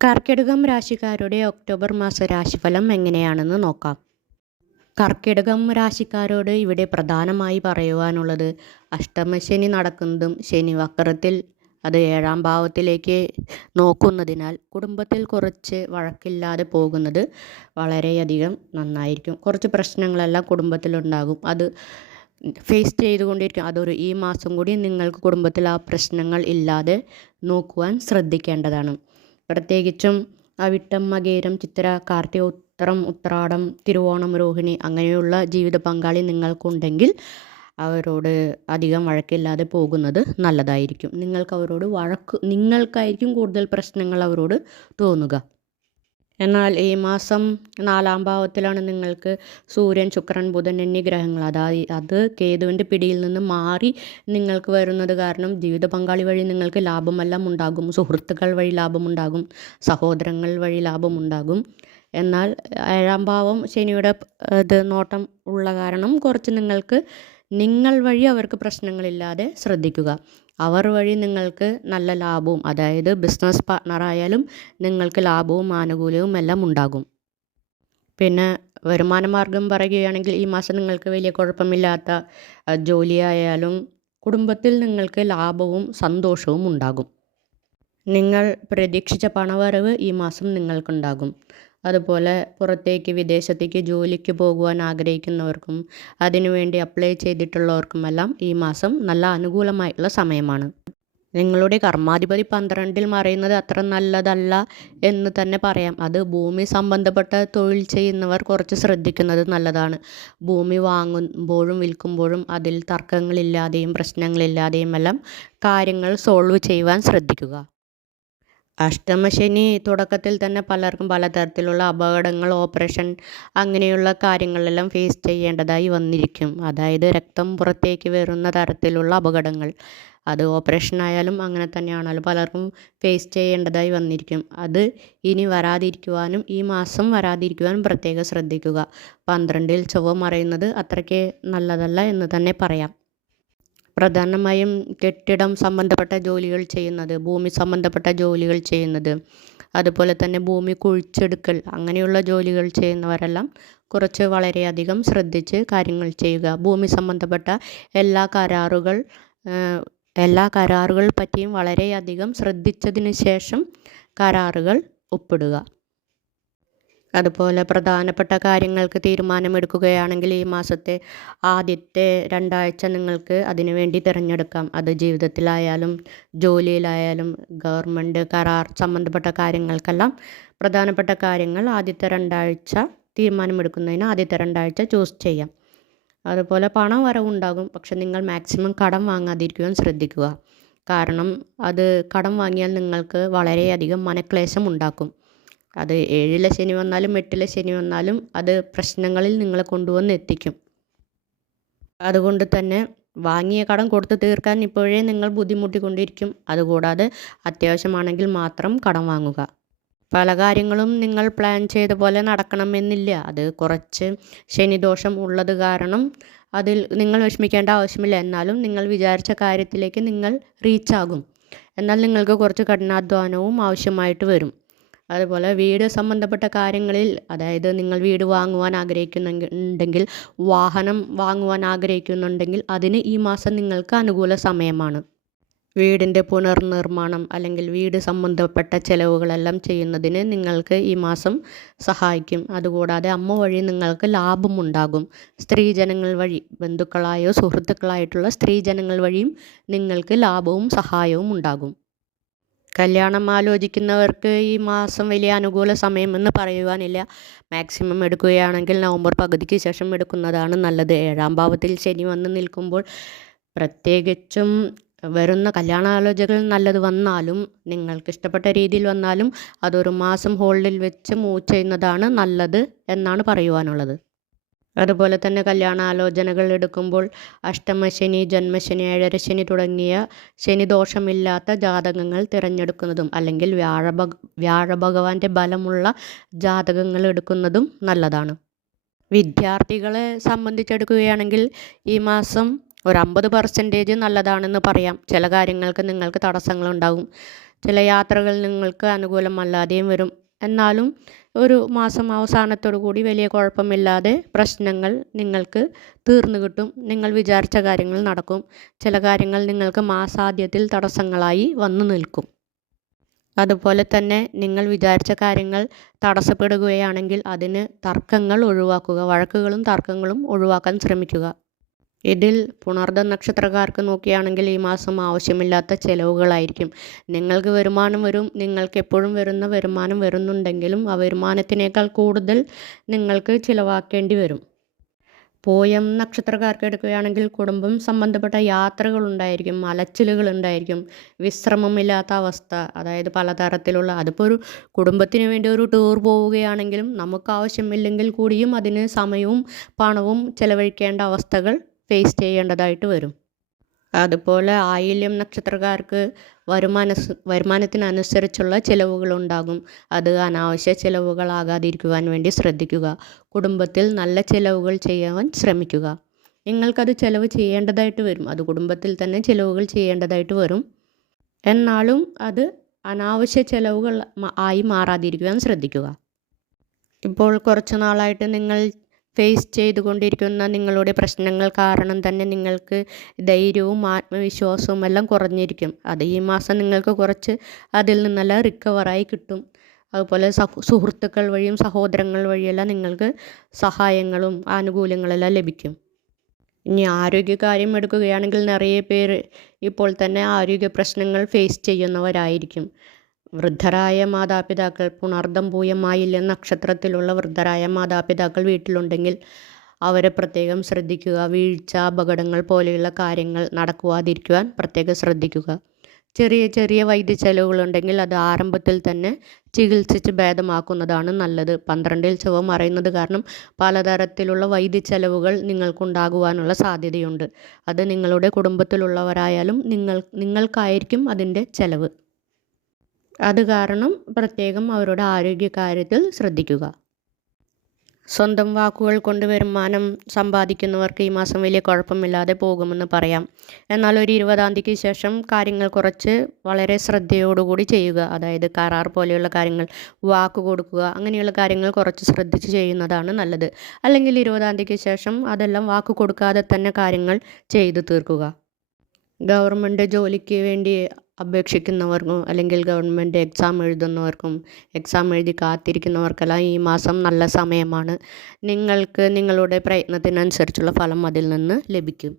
കർക്കിടകം രാശിക്കാരുടെ October മാസ രാശിഫലം എങ്ങനെയാണെന്ന് നോക്കാം. കർക്കിടകം രാശിക്കാരോട് ഇവിടെ പ്രധാനമായി പറയുവാനുള്ളത് അഷ്ടമശനി നടക്കുന്നതും ശനി വക്രത്തിൽ അത് ഏഴാം ഭാവത്തിലേക്ക് നോക്കുന്നതിനാൽ കുടുംബത്തിൽ കുറച്ച് വഴക്കില്ലാതെ പോകുന്നത് വളരെയധികം നന്നായിരിക്കും. കുറച്ച് പ്രശ്നങ്ങളെല്ലാം കുടുംബത്തിലുണ്ടാകും അത് ഫേസ് ചെയ്തുകൊണ്ടിരിക്കും. അതൊരു ഈ മാസം കൂടി നിങ്ങൾക്ക് കുടുംബത്തിൽ ആ പ്രശ്നങ്ങൾ ഇല്ലാതെ നോക്കുവാൻ ശ്രദ്ധിക്കേണ്ടതാണ്. പ്രത്യേകിച്ചും അവിട്ടം മകേരം ചിത്ര കാർത്തിക ഉത്തരം ഉത്രാടം തിരുവോണം രോഹിണി അങ്ങനെയുള്ള ജീവിത പങ്കാളി നിങ്ങൾക്കുണ്ടെങ്കിൽ അവരോട് അധികം വഴക്കില്ലാതെ പോകുന്നത് നല്ലതായിരിക്കും. നിങ്ങൾക്ക് അവരോട് വഴക്ക് നിങ്ങൾക്കായിരിക്കും കൂടുതൽ പ്രശ്നങ്ങൾ അവരോട് തോന്നുക. എന്നാൽ ഈ മാസം നാലാം ഭാവത്തിലാണ് നിങ്ങൾക്ക് സൂര്യൻ ശുക്രൻ ബുധൻ എന്നീ ഗ്രഹങ്ങൾ. അതായത് അത് കേതുവിന്റെ പിടിയിൽ നിന്ന് മാറി നിങ്ങൾക്ക് വരുന്നത് കാരണം ജീവിത പങ്കാളി വഴി നിങ്ങൾക്ക് ലാഭമെല്ലാം ഉണ്ടാകും. സുഹൃത്തുക്കൾ വഴി ലാഭമുണ്ടാകും സഹോദരങ്ങൾ വഴി ലാഭമുണ്ടാകും എന്നാൽ ഏഴാം ഭാവം ശനിയുടെ ഇത് നോട്ടം ഉള്ള കാരണം കുറച്ച് നിങ്ങൾക്ക് നിങ്ങൾ വഴി അവർക്ക് പ്രശ്നങ്ങളില്ലാതെ ശ്രദ്ധിക്കുക. അവർ വഴി നിങ്ങൾക്ക് നല്ല ലാഭവും അതായത് ബിസിനസ് പാർട്ട്ണറായാലും നിങ്ങൾക്ക് ലാഭവും ആനുകൂല്യവും എല്ലാം ഉണ്ടാകും. പിന്നെ വരുമാന മാർഗം പറയുകയാണെങ്കിൽ ഈ മാസം നിങ്ങൾക്ക് വലിയ കുഴപ്പമില്ലാത്ത ജോലിയായാലും കുടുംബത്തിൽ നിങ്ങൾക്ക് ലാഭവും സന്തോഷവും ഉണ്ടാകും. നിങ്ങൾ പ്രതീക്ഷിച്ച പണവരവ് ഈ മാസം നിങ്ങൾക്കുണ്ടാകും. അതുപോലെ പുറത്തേക്ക് വിദേശത്തേക്ക് ജോലിക്ക് പോകുവാൻ ആഗ്രഹിക്കുന്നവർക്കും അതിനുവേണ്ടി അപ്ലൈ ചെയ്തിട്ടുള്ളവർക്കുമെല്ലാം ഈ മാസം നല്ല അനുകൂലമായിട്ടുള്ള സമയമാണ്. നിങ്ങളുടെ കർമാധിപതി പന്ത്രണ്ടിൽ മറയുന്നത് അത്ര നല്ലതല്ല എന്ന് തന്നെ പറയാം. അത് ഭൂമി സംബന്ധപ്പെട്ട തൊഴിൽ ചെയ്യുന്നവർ കുറച്ച് ശ്രദ്ധിക്കുന്നത് നല്ലതാണ്. ഭൂമി വാങ്ങുമ്പോഴും വിൽക്കുമ്പോഴും അതിൽ തർക്കങ്ങളില്ലാതെയും പ്രശ്നങ്ങളില്ലാതെയും എല്ലാം കാര്യങ്ങൾ സോൾവ് ചെയ്യുവാൻ ശ്രദ്ധിക്കുക. അഷ്ടമശനി തുടക്കത്തിൽ തന്നെ പലർക്കും പലതരത്തിലുള്ള അപകടങ്ങൾ ഓപ്പറേഷൻ അങ്ങനെയുള്ള കാര്യങ്ങളെല്ലാം ഫേസ് ചെയ്യേണ്ടതായി വന്നിരിക്കും. അതായത് രക്തം പുറത്തേക്ക് വരുന്ന തരത്തിലുള്ള അപകടങ്ങൾ. അത് ഓപ്പറേഷൻ ആയാലും അങ്ങനെ തന്നെയാണല്ലോ പലർക്കും ഫേസ് ചെയ്യേണ്ടതായി വന്നിരിക്കും. അത് ഇനി വരാതിരിക്കുവാനും ഈ മാസം വരാതിരിക്കുവാനും പ്രത്യേകം ശ്രദ്ധിക്കുക. പന്ത്രണ്ടിൽ ചൊവ്വ മറയുന്നത് അത്രയ്ക്ക് നല്ലതല്ല എന്ന് തന്നെ പറയാം. പ്രധാനമായും കെട്ടിടം സംബന്ധപ്പെട്ട ജോലികൾ ചെയ്യുന്നത് ഭൂമി സംബന്ധപ്പെട്ട ജോലികൾ ചെയ്യുന്നത് അതുപോലെ തന്നെ ഭൂമി കുഴിച്ചെടുക്കൽ അങ്ങനെയുള്ള ജോലികൾ ചെയ്യുന്നവരെല്ലാം കുറച്ച് വളരെയധികം ശ്രദ്ധിച്ച് കാര്യങ്ങൾ ചെയ്യുക. ഭൂമി സംബന്ധപ്പെട്ട എല്ലാ കരാറുകൾ എല്ലാ കരാറുകൾ പറ്റിയും വളരെയധികം ശ്രദ്ധിച്ചതിന് ശേഷം കരാറുകൾ ഒപ്പിടുക. അതുപോലെ പ്രധാനപ്പെട്ട കാര്യങ്ങൾക്ക് തീരുമാനമെടുക്കുകയാണെങ്കിൽ ഈ മാസത്തെ ആദ്യത്തെ രണ്ടാഴ്ച നിങ്ങൾക്ക് അതിനുവേണ്ടി തിരഞ്ഞെടുക്കാം. അത് ജീവിതത്തിലായാലും ജോലിയിലായാലും ഗവൺമെന്റ് കരാർ സംബന്ധപ്പെട്ട കാര്യങ്ങൾക്കെല്ലാം പ്രധാനപ്പെട്ട കാര്യങ്ങൾ ആദ്യത്തെ രണ്ടാഴ്ച തീരുമാനമെടുക്കുന്നതിന് ആദ്യത്തെ രണ്ടാഴ്ച ചൂസ് ചെയ്യാം. അതുപോലെ പണം വരവുണ്ടാകും. പക്ഷെ നിങ്ങൾ മാക്സിമം കടം വാങ്ങാതിരിക്കുവാൻ ശ്രദ്ധിക്കുക. കാരണം അത് കടം വാങ്ങിയാൽ നിങ്ങൾക്ക് വളരെയധികം മനക്ലേശം ഉണ്ടാക്കും അത് ഏഴിലെ ശനി വന്നാലും എട്ടിലെ ശനി വന്നാലും അത് പ്രശ്നങ്ങളിൽ നിങ്ങളെ കൊണ്ടുവന്ന് എത്തിക്കും. അതുകൊണ്ട് തന്നെ വാങ്ങിയ കടം കൊടുത്തു തീർക്കാൻ ഇപ്പോഴേ നിങ്ങൾ ബുദ്ധിമുട്ടിക്കൊണ്ടിരിക്കും. അതുകൂടാതെ അത്യാവശ്യമാണെങ്കിൽ മാത്രം കടം വാങ്ങുക. പല കാര്യങ്ങളും നിങ്ങൾ പ്ലാൻ ചെയ്ത പോലെ നടക്കണമെന്നില്ല. അത് കുറച്ച് ശനിദോഷം ഉള്ളത് കാരണം അതിൽ നിങ്ങൾ വിഷമിക്കേണ്ട ആവശ്യമില്ല. എന്നാലും നിങ്ങൾ വിചാരിച്ച കാര്യത്തിലേക്ക് നിങ്ങൾ റീച്ചാകും എന്നാൽ നിങ്ങൾക്ക് കുറച്ച് കഠിനാധ്വാനവും ആവശ്യമായിട്ട് വരും. അതുപോലെ വീട് സംബന്ധപ്പെട്ട കാര്യങ്ങളിൽ അതായത് നിങ്ങൾ വീട് വാങ്ങുവാൻ ആഗ്രഹിക്കുന്നുണ്ടെങ്കിൽ വാഹനം വാങ്ങുവാൻ ആഗ്രഹിക്കുന്നുണ്ടെങ്കിൽ അതിന് ഈ മാസം നിങ്ങൾക്ക് അനുകൂല സമയമാണ്. വീടിന്റെ പുനർനിർമ്മാണം അല്ലെങ്കിൽ വീട് സംബന്ധപ്പെട്ട ചിലവുകളെല്ലാം ചെയ്യുന്നതിന് നിങ്ങൾക്ക് ഈ മാസം സഹായിക്കും. അതുകൂടാതെ അമ്മ വഴി നിങ്ങൾക്ക് ലാഭമുണ്ടാകും സ്ത്രീജനങ്ങൾ വഴി ബന്ധുക്കളായോ സുഹൃത്തുക്കളായിട്ടുള്ള സ്ത്രീജനങ്ങൾ വഴിയും നിങ്ങൾക്ക് ലാഭവും സഹായവും ഉണ്ടാകും. കല്യാണം ആലോചിക്കുന്നവർക്ക് ഈ മാസം വലിയ അനുകൂല സമയമെന്ന് പറയുവാനില്ല. മാക്സിമം എടുക്കുകയാണെങ്കിൽ നവംബർ പകുതിക്ക് ശേഷം എടുക്കുന്നതാണ് നല്ലത്. ഏഴാം ഭാവത്തിൽ ശനി വന്ന് നിൽക്കുമ്പോൾ പ്രത്യേകിച്ചും വരുന്ന കല്യാണാലോചകൾ നല്ലത് വന്നാലും നിങ്ങൾക്ക് ഇഷ്ടപ്പെട്ട രീതിയിൽ വന്നാലും അതൊരു മാസം ഹോൾഡിൽ വെച്ച് മൂവ് ചെയ്യുന്നതാണ് നല്ലത് എന്നാണ് പറയുവാനുള്ളത്. അതുപോലെ തന്നെ കല്യാണാലോചനകൾ എടുക്കുമ്പോൾ അഷ്ടമശനി ജന്മശനി ഏഴരശനി തുടങ്ങിയ ശനിദോഷമില്ലാത്ത ജാതകങ്ങൾ തിരഞ്ഞെടുക്കുന്നതും അല്ലെങ്കിൽ വ്യാഴഭ വ്യാഴഭഗവാന്റെ ബലമുള്ള ജാതകങ്ങൾ എടുക്കുന്നതും നല്ലതാണ്. വിദ്യാർത്ഥികളെ സംബന്ധിച്ചെടുക്കുകയാണെങ്കിൽ ഈ മാസം ഒരു അമ്പത് പെർസെന്റേജ് നല്ലതാണെന്ന് പറയാം. ചില കാര്യങ്ങൾക്ക് നിങ്ങൾക്ക് തടസ്സങ്ങളുണ്ടാകും ചില യാത്രകൾ നിങ്ങൾക്ക് അനുകൂലമല്ലാതെയും വരും. എന്നാലും ഒരു മാസം അവസാനത്തോടു കൂടി വലിയ കുഴപ്പമില്ലാതെ പ്രശ്നങ്ങൾ നിങ്ങൾക്ക് തീർന്നു കിട്ടും. നിങ്ങൾ വിചാരിച്ച കാര്യങ്ങൾ നടക്കും. ചില കാര്യങ്ങൾ നിങ്ങൾക്ക് മാസാദ്യത്തിൽ തടസ്സങ്ങളായി വന്നു നിൽക്കും. അതുപോലെ തന്നെ നിങ്ങൾ വിചാരിച്ച കാര്യങ്ങൾ തടസ്സപ്പെടുകയാണെങ്കിൽ അതിന് തർക്കങ്ങൾ ഒഴിവാക്കുക വഴക്കുകളും തർക്കങ്ങളും ഒഴിവാക്കാൻ ശ്രമിക്കുക. ഇതിൽ പുണർദ നക്ഷത്രക്കാർക്ക് നോക്കുകയാണെങ്കിൽ ഈ മാസം ആവശ്യമില്ലാത്ത ചിലവുകളായിരിക്കും. നിങ്ങൾക്ക് വരുമാനം വരും നിങ്ങൾക്ക് എപ്പോഴും വരുന്ന വരുമാനം വരുന്നുണ്ടെങ്കിലും ആ വരുമാനത്തിനേക്കാൾ കൂടുതൽ നിങ്ങൾക്ക് ചിലവാക്കേണ്ടി വരും. പോയം നക്ഷത്രക്കാർക്ക് എടുക്കുകയാണെങ്കിൽ കുടുംബം സംബന്ധപ്പെട്ട യാത്രകൾ ഉണ്ടായിരിക്കും അലച്ചിലുകൾ ഉണ്ടായിരിക്കും വിശ്രമമില്ലാത്ത അവസ്ഥ അതായത് പലതരത്തിലുള്ള അതിപ്പോൾ ഒരു കുടുംബത്തിന് വേണ്ടി ഒരു ടൂർ പോവുകയാണെങ്കിലും നമുക്ക് ആവശ്യമില്ലെങ്കിൽ കൂടിയും അതിന് സമയവും പണവും ചെലവഴിക്കേണ്ട അവസ്ഥകൾ ഫേസ് ചെയ്യേണ്ടതായിട്ട് വരും. അതുപോലെ ആയില്യം നക്ഷത്രക്കാർക്ക് വരുമാന വരുമാനത്തിനനുസരിച്ചുള്ള ചിലവുകളുണ്ടാകും. അത് അനാവശ്യ ചിലവുകളാകാതിരിക്കുവാൻ വേണ്ടി ശ്രദ്ധിക്കുക. കുടുംബത്തിൽ നല്ല ചിലവുകൾ ചെയ്യുവാൻ ശ്രമിക്കുക. നിങ്ങൾക്കത് ചിലവ് ചെയ്യേണ്ടതായിട്ട് വരും. അത് കുടുംബത്തിൽ തന്നെ ചിലവുകൾ ചെയ്യേണ്ടതായിട്ട് വരും. എന്നാലും അത് അനാവശ്യ ചിലവുകൾ ആയി മാറാതിരിക്കുവാൻ ശ്രദ്ധിക്കുക. ഇപ്പോൾ കുറച്ച് നാളായിട്ട് നിങ്ങൾ ഫേസ് ചെയ്തുകൊണ്ടിരിക്കുന്ന നിങ്ങളുടെ പ്രശ്നങ്ങൾ കാരണം തന്നെ നിങ്ങൾക്ക് ധൈര്യവും ആത്മവിശ്വാസവും എല്ലാം കുറഞ്ഞിരിക്കും. അത് ഈ മാസം നിങ്ങൾക്ക് കുറച്ച് അതിൽ നിന്നെല്ലാം റിക്കവറായി കിട്ടും. അതുപോലെ സുഹൃത്തുക്കൾ വഴിയും സഹോദരങ്ങൾ വഴിയെല്ലാം നിങ്ങൾക്ക് സഹായങ്ങളും ആനുകൂല്യങ്ങളെല്ലാം ലഭിക്കും. ഇനി ആരോഗ്യകാര്യം എടുക്കുകയാണെങ്കിൽ നിറയെ പേര് ഇപ്പോൾ തന്നെ ആരോഗ്യ പ്രശ്നങ്ങൾ ഫേസ് ചെയ്യുന്നവരായിരിക്കും. വൃദ്ധരായ മാതാപിതാക്കൾ പുണർദം പൂയമായില്ല നക്ഷത്രത്തിലുള്ള വൃദ്ധരായ മാതാപിതാക്കൾ വീട്ടിലുണ്ടെങ്കിൽ അവരെ പ്രത്യേകം ശ്രദ്ധിക്കുക. വീഴ്ച അപകടങ്ങൾ പോലെയുള്ള കാര്യങ്ങൾ നടക്കുവാതിരിക്കുവാൻ പ്രത്യേകം ശ്രദ്ധിക്കുക. ചെറിയ ചെറിയ വൈദ്യച്ചെലവുകളുണ്ടെങ്കിൽ അത് ആരംഭത്തിൽ തന്നെ ചികിത്സിച്ച് ഭേദമാക്കുന്നതാണ് നല്ലത്. പന്ത്രണ്ടിൽ ചുവ മറയുന്നത് കാരണം പലതരത്തിലുള്ള വൈദ്യച്ചെലവുകൾ നിങ്ങൾക്കുണ്ടാകുവാനുള്ള സാധ്യതയുണ്ട്. അത് നിങ്ങളുടെ കുടുംബത്തിലുള്ളവരായാലും നിങ്ങൾ നിങ്ങൾക്കായിരിക്കും അതിന്റെ ചെലവ്. അത് കാരണം പ്രത്യേകം അവരുടെ ആരോഗ്യകാര്യത്തിൽ ശ്രദ്ധിക്കുക. സ്വന്തം വാക്കുകൾ കൊണ്ട് വരുമാനം സമ്പാദിക്കുന്നവർക്ക് ഈ മാസം വലിയ കുഴപ്പമില്ലാതെ പോകുമെന്ന് പറയാം. എന്നാൽ ഒരു ഇരുപതാം തീയതിക്ക് ശേഷം കാര്യങ്ങൾ കുറച്ച് വളരെ ശ്രദ്ധയോടുകൂടി ചെയ്യുക. അതായത് കരാർ പോലെയുള്ള കാര്യങ്ങൾ വാക്ക് കൊടുക്കുക അങ്ങനെയുള്ള കാര്യങ്ങൾ കുറച്ച് ശ്രദ്ധിച്ച് ചെയ്യുന്നതാണ് നല്ലത്. അല്ലെങ്കിൽ ഇരുപതാം തീയതിക്ക് ശേഷം അതെല്ലാം വാക്ക് കൊടുക്കാതെ തന്നെ കാര്യങ്ങൾ ചെയ്തു തീർക്കുക. ഗവൺമെന്റ് ജോലിക്ക് വേണ്ടി അപേക്ഷിക്കുന്നവർക്കും അല്ലെങ്കിൽ ഗവൺമെന്റ് എക്സാം എഴുതുന്നവർക്കും എക്സാം എഴുതി കാത്തിരിക്കുന്നവർക്കെല്ലാം ഈ മാസം നല്ല സമയമാണ്. നിങ്ങൾക്ക് നിങ്ങളുടെ പ്രയത്നത്തിനനുസരിച്ചുള്ള ഫലം അതിൽ നിന്ന് ലഭിക്കും.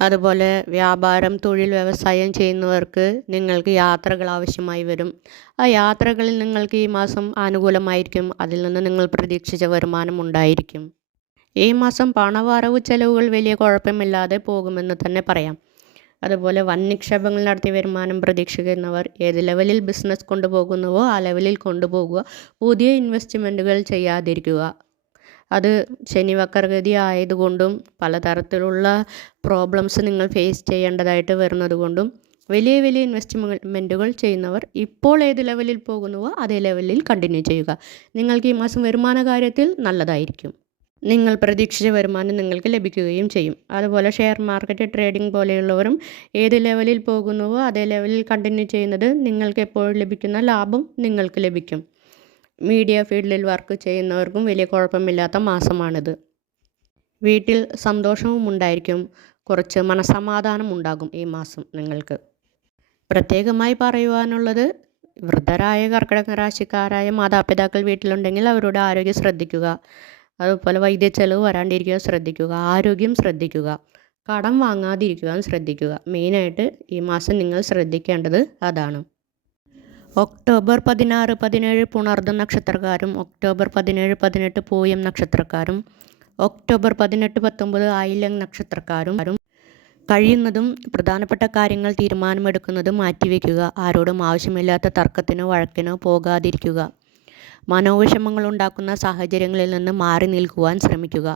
അതുപോലെ വ്യാപാരം തൊഴിൽ വ്യവസായം ചെയ്യുന്നവർക്ക് നിങ്ങൾക്ക് യാത്രകൾ ആവശ്യമായി വരും. ആ യാത്രകളിൽ നിങ്ങൾക്ക് ഈ മാസം ആനുകൂലമായിരിക്കും അതിൽ നിന്ന് നിങ്ങൾ പ്രതീക്ഷിച്ച വരുമാനം ഉണ്ടായിരിക്കും. ഈ മാസം പണവരവ് ചെലവുകൾ വലിയ കുഴപ്പമില്ലാതെ പോകുമെന്ന് തന്നെ പറയാം. അതുപോലെ വൻ നിക്ഷേപങ്ങൾ നടത്തി വരുമാനം പ്രതീക്ഷിക്കുന്നവർ ഏത് ലെവലിൽ ബിസിനസ് കൊണ്ടുപോകുന്നുവോ ആ ലെവലിൽ കൊണ്ടുപോകുക. പുതിയ ഇൻവെസ്റ്റ്മെന്റുകൾ ചെയ്യാതിരിക്കുക. അത് ശനി വക്രഗതി ആയതുകൊണ്ടും പലതരത്തിലുള്ള പ്രോബ്ലംസ് നിങ്ങൾ ഫേസ് ചെയ്യേണ്ടതായിട്ട് വരുന്നതുകൊണ്ടും വലിയ വലിയ ഇൻവെസ്റ്റ്മെന്റുകൾ ചെയ്യുന്നവർ ഇപ്പോൾ ഏത് ലെവലിൽ പോകുന്നുവോ അതേ ലെവലിൽ കണ്ടിന്യൂ ചെയ്യുക. നിങ്ങൾക്ക് ഈ മാസം വരുമാന കാര്യത്തിൽ നല്ലതായിരിക്കും. നിങ്ങൾ പ്രതീക്ഷിച്ച വരുമാനം നിങ്ങൾക്ക് ലഭിക്കുകയും ചെയ്യും. അതുപോലെ ഷെയർ മാർക്കറ്റ് ട്രേഡിംഗ് പോലെയുള്ളവരും ഏത് ലെവലിൽ പോകുന്നുവോ അതേ ലെവലിൽ കണ്ടിന്യൂ ചെയ്യുന്നത് നിങ്ങൾക്ക് എപ്പോഴും ലഭിക്കുന്ന ലാഭം നിങ്ങൾക്ക് ലഭിക്കും. മീഡിയ ഫീൽഡിൽ വർക്ക് ചെയ്യുന്നവർക്കും വലിയ കുഴപ്പമില്ലാത്ത മാസമാണിത്. വീട്ടിൽ സന്തോഷവും ഉണ്ടായിരിക്കും. കുറച്ച് മനസമാധാനം ഉണ്ടാകും ഈ മാസം നിങ്ങൾക്ക്. പ്രത്യേകമായി പറയുവാനുള്ളത് വൃദ്ധരായ കർക്കിടക രാശിക്കാരായ മാതാപിതാക്കൾ വീട്ടിലുണ്ടെങ്കിൽ അവരുടെ ആരോഗ്യം ശ്രദ്ധിക്കുക. അതുപോലെ വൈദ്യ ചെലവ് വരാണ്ടിരിക്കുക ശ്രദ്ധിക്കുക. ആരോഗ്യം ശ്രദ്ധിക്കുക. കടം വാങ്ങാതിരിക്കുവാൻ ശ്രദ്ധിക്കുക. മെയിനായിട്ട് ഈ മാസം നിങ്ങൾ ശ്രദ്ധിക്കേണ്ടത് അതാണ്. ഒക്ടോബർ പതിനാറ് പതിനേഴ് പുണർദ നക്ഷത്രക്കാരും ഒക്ടോബർ പതിനേഴ് പതിനെട്ട് പൂയം നക്ഷത്രക്കാരും ഒക്ടോബർ പതിനെട്ട് പത്തൊമ്പത് ആയില്യം നക്ഷത്രക്കാരും കഴിയുന്നതും പ്രധാനപ്പെട്ട കാര്യങ്ങൾ തീരുമാനമെടുക്കുന്നതും മാറ്റിവെക്കുക. ആരോടും ആവശ്യമില്ലാത്ത തർക്കത്തിനോ വഴക്കിനോ പോകാതിരിക്കുക. മനോവിഷമങ്ങൾ ഉണ്ടാക്കുന്ന സാഹചര്യങ്ങളിൽ നിന്ന് മാറി നിൽക്കുവാൻ ശ്രമിക്കുക.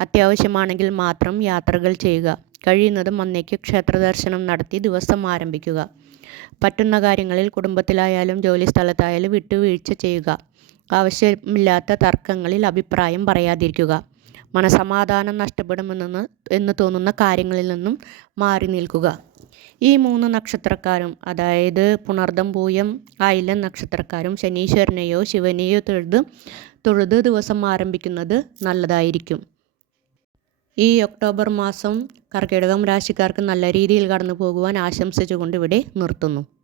അത്യാവശ്യമാണെങ്കിൽ മാത്രം യാത്രകൾ ചെയ്യുക. കഴിയുന്നതും അന്നേക്ക് ക്ഷേത്രദർശനം നടത്തി ദിവസം ആരംഭിക്കുക. പറ്റുന്ന കാര്യങ്ങളിൽ കുടുംബത്തിലായാലും ജോലി സ്ഥലത്തായാലും വിട്ടുവീഴ്ച ചെയ്യുക. ആവശ്യമില്ലാത്ത തർക്കങ്ങളിൽ അഭിപ്രായം പറയാതിരിക്കുക. മനസമാധാനം നഷ്ടപ്പെടുമെന്ന് എന്ന് തോന്നുന്ന കാര്യങ്ങളിൽ നിന്നും മാറി നിൽക്കുക. ഈ മൂന്ന് നക്ഷത്രക്കാരും അതായത് പുണർദം പൂയം ആയില്യം നക്ഷത്രക്കാരും ശനീശ്വരനെയോ ശിവനെയോ തൊഴുത് തൊഴുത് ദിവസം ആരംഭിക്കുന്നത് നല്ലതായിരിക്കും. ഈ ഒക്ടോബർ മാസം കർക്കിടകം രാശിക്കാർക്ക് നല്ല രീതിയിൽ കടന്നു പോകുവാൻ ആശംസിച്ചുകൊണ്ട് ഇവിടെ നിർത്തുന്നു.